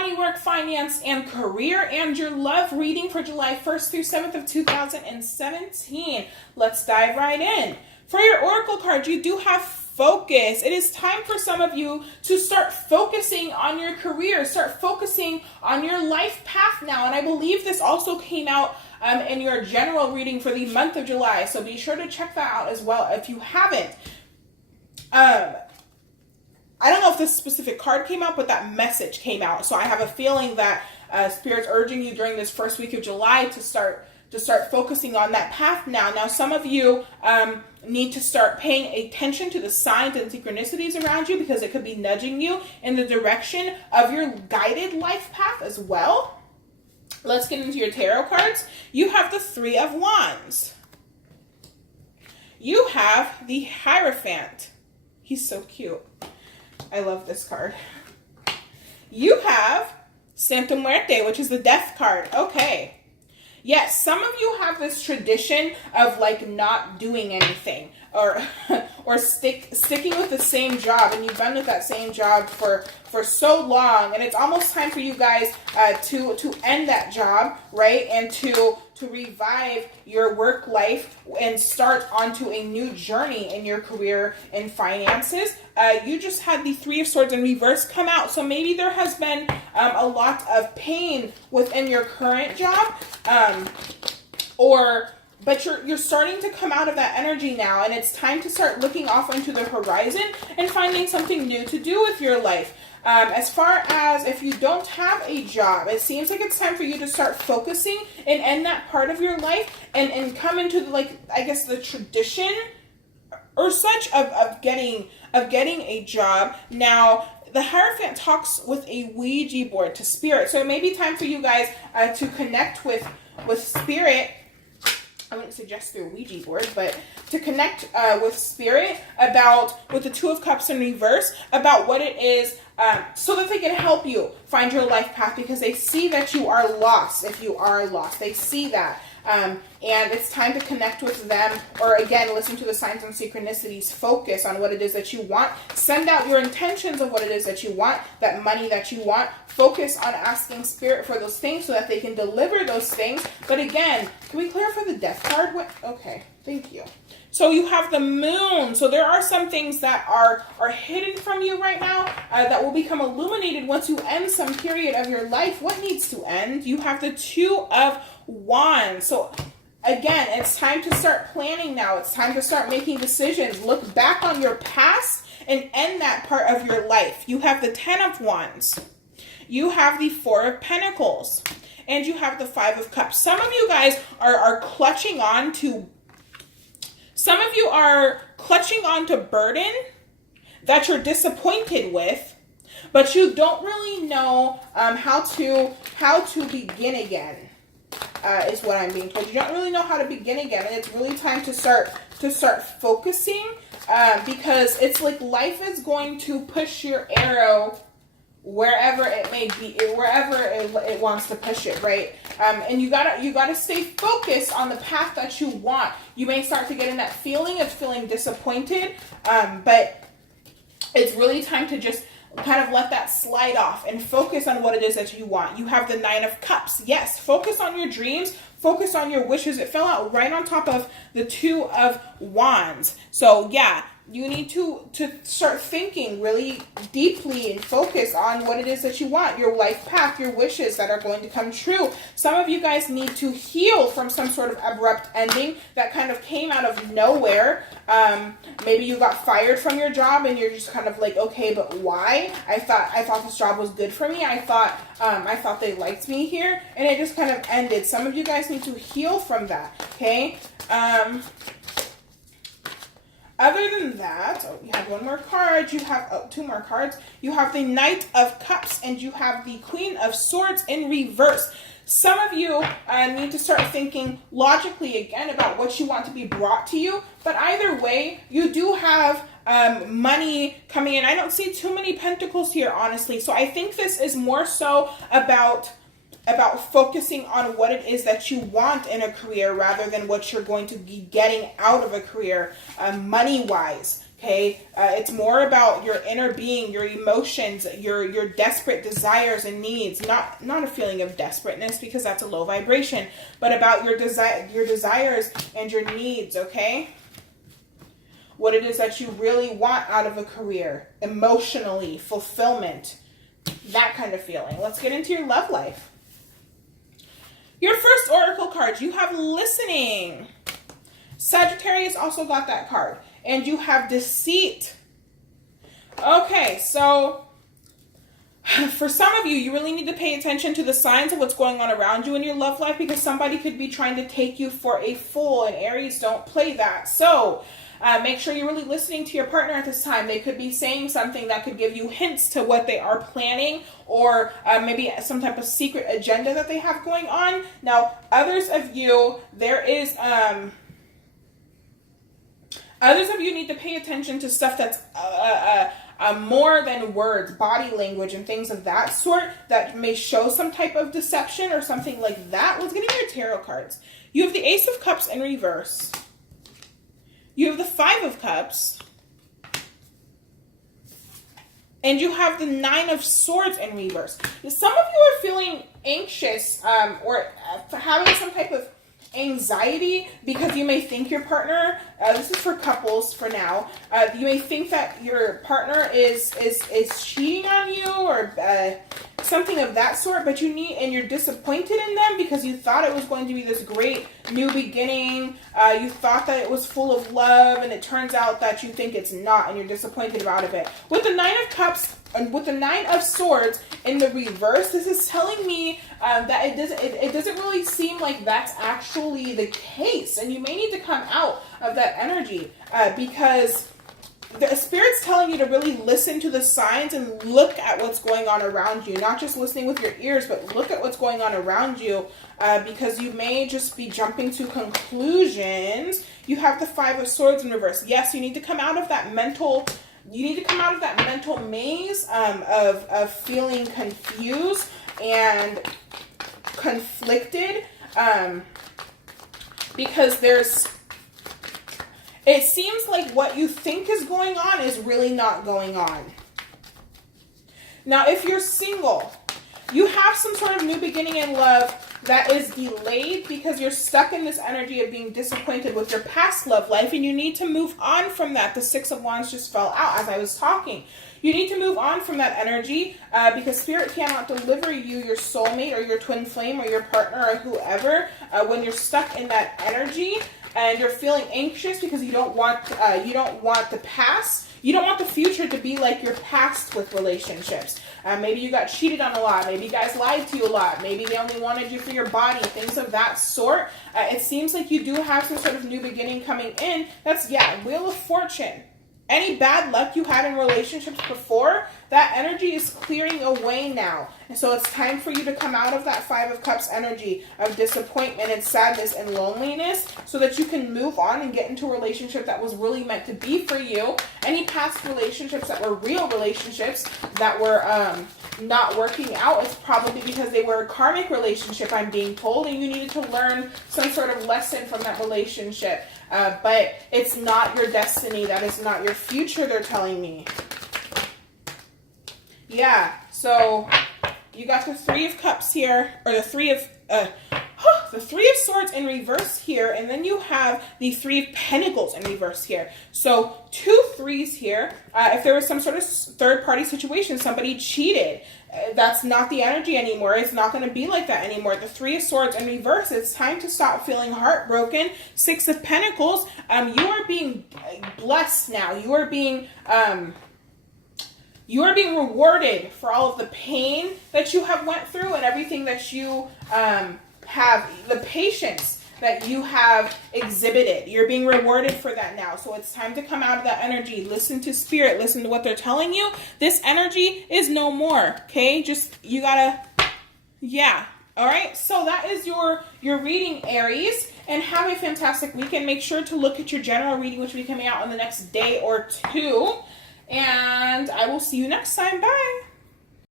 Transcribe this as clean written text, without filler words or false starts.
money, work, finance, and career, and your love reading for July 1st through 7th of 2017. Let's dive right in. For your oracle card, you do have focus. It is time for some of you to start focusing on your career, start focusing on your life path now. And I believe this also came out in your general reading for the month of July. So be sure to check that out as well if you haven't. I don't know if this specific card came out, but that message came out. So I have a feeling that Spirit's urging you during this first week of July to start focusing on that path now. Now, some of you need to start paying attention to the signs and synchronicities around you because it could be nudging you in the direction of your guided life path as well. Let's get into your tarot cards. You have the Three of Wands. You have the Hierophant. He's so cute. I love this card. You have Santa Muerte, which is the Death card. Okay. Yes, some of you have this tradition of like not doing anything or sticking with the same job, and you've been with that same job for so long, and it's almost time for you guys to end that job, right? And to revive your work life and start onto a new journey in your career and finances. You just had the Three of Swords in reverse come out, so maybe there has been a lot of pain within your current job, but you're starting to come out of that energy now, and it's time to start looking off into the horizon and finding something new to do with your life. As far as if you don't have a job, it seems like it's time for you to start focusing and end that part of your life and come into the tradition or such of getting a job. Now, the Hierophant talks with a Ouija board to Spirit, so it may be time for you guys to connect with Spirit. I wouldn't suggest through a Ouija board, but to connect with Spirit with the Two of Cups in reverse, about what it is, so that they can help you find your life path, because they see that you are lost. If you are lost, they see that. And it's time to connect with them, or again, listen to the signs and synchronicities, focus on what it is that you want, send out your intentions of what it is that you want, that money that you want, focus on asking Spirit for those things so that they can deliver those things. But again, can we clarify the Death card? Okay, thank you. So you have the Moon. So there are some things that are hidden from you right now that will become illuminated once you end some period of your life. What needs to end? You have the Two of Wands. So again, it's time to start planning now. It's time to start making decisions. Look back on your past and end that part of your life. You have the Ten of Wands. You have the Four of Pentacles. And you have the Five of Cups. Some of you guys are clutching on to... Some of you are clutching on to burden that you're disappointed with, but you don't really know how to begin again. Is what I'm being told. You don't really know how to begin again, and it's really time to start focusing, because it's like life is going to push your arrow wherever it may be, wherever it wants to push it, right? And you gotta stay focused on the path that you want. You may start to get in that feeling of feeling disappointed, but it's really time to just kind of let that slide off and focus on what it is that you want. You have the Nine of Cups. Yes, focus on your dreams, focus on your wishes. It fell out right on top of the Two of Wands. So yeah, you need to start thinking really deeply and focus on what it is that you want, your life path, your wishes that are going to come true. Some of you guys need to heal from some sort of abrupt ending that kind of came out of nowhere. Maybe you got fired from your job and you're just kind of like, okay, but why? I thought this job was good for me. I thought they liked me here, and it just kind of ended. Some of you guys need to heal from that, okay? Other than that, you have one more card. You have two more cards. You have the Knight of Cups and you have the Queen of Swords in reverse. Some of you need to start thinking logically again about what you want to be brought to you. But either way, you do have money coming in. I don't see too many pentacles here, honestly. So I think this is more so about about focusing on what it is that you want in a career rather than what you're going to be getting out of a career, money-wise. Okay, it's more about your inner being, your emotions, your desperate desires and needs. Not a feeling of desperateness, because that's a low vibration, but about your desires and your needs. Okay, what it is that you really want out of a career, emotionally, fulfillment, that kind of feeling. Let's get into your love life. Your first oracle card, you have listening. Sagittarius also got that card. And you have deceit. Okay, so for some of you, you really need to pay attention to the signs of what's going on around you in your love life, because somebody could be trying to take you for a fool, and Aries don't play that. So make sure you're really listening to your partner at this time. They could be saying something that could give you hints to what they are planning, or maybe some type of secret agenda that they have going on. Now, others of you, others of you need to pay attention to stuff that's more than words, body language and things of that sort that may show some type of deception or something like that. Let's get into your tarot cards. You have the Ace of Cups in reverse. You have the Five of Cups. And you have the Nine of Swords in reverse. Some of you are feeling anxious or having some type of anxiety because you may think your partner, this is for couples for now, you may think that your partner is cheating on you or something of that sort, but you're disappointed in them because you thought it was going to be this great new beginning. You thought that it was full of love, and it turns out that you think it's not, and you're disappointed about it. With the Nine of Cups and with the Nine of Swords in the reverse, this is telling me that it doesn't really seem like that's actually the case, and you may need to come out of that energy because the Spirit's telling you to really listen to the signs and look at what's going on around you. Not just listening with your ears, but look at what's going on around you, because you may just be jumping to conclusions. You have the Five of Swords in reverse. Yes, you need to come out of that mental maze of feeling confused and conflicted, because it seems like what you think is going on is really not going on. Now, if you're single, you have some sort of new beginning in love that is delayed because you're stuck in this energy of being disappointed with your past love life, and you need to move on from that. The Six of Wands just fell out as I was talking. You need to move on from that energy because Spirit cannot deliver you your soulmate or your twin flame or your partner or whoever when you're stuck in that energy and you're feeling anxious because you don't want the past. You don't want the future to be like your past with relationships. Maybe you got cheated on a lot. Maybe you guys lied to you a lot. Maybe they only wanted you for your body, things of that sort. It seems like you do have some sort of new beginning coming in. That's, Wheel of Fortune. Any bad luck you had in relationships before, that energy is clearing away now. And so it's time for you to come out of that Five of Cups energy of disappointment and sadness and loneliness so that you can move on and get into a relationship that was really meant to be for you. Any past relationships that were real relationships that were not working out, it's probably because they were a karmic relationship, I'm being told, and you needed to learn some sort of lesson from that relationship. But it's not your destiny. That is not your future, they're telling me. Yeah, so you got the Three of Cups here, or the Three of Swords in reverse here, and then you have the Three of Pentacles in reverse here. So 2 threes here. If there was some sort of third-party situation, somebody cheated, that's not the energy anymore. It's not going to be like that anymore. The Three of Swords in reverse, it's time to stop feeling heartbroken. 6 of Pentacles, you are being blessed now. You are being rewarded for all of the pain that you have went through and everything that you have, the patience that you have exhibited. You're being rewarded for that now. So it's time to come out of that energy. Listen to Spirit. Listen to what they're telling you. This energy is no more. Okay? You gotta, All right? So that is your reading, Aries. And have a fantastic weekend. Make sure to look at your general reading, which will be coming out in the next day or two. And I will see you next time. Bye.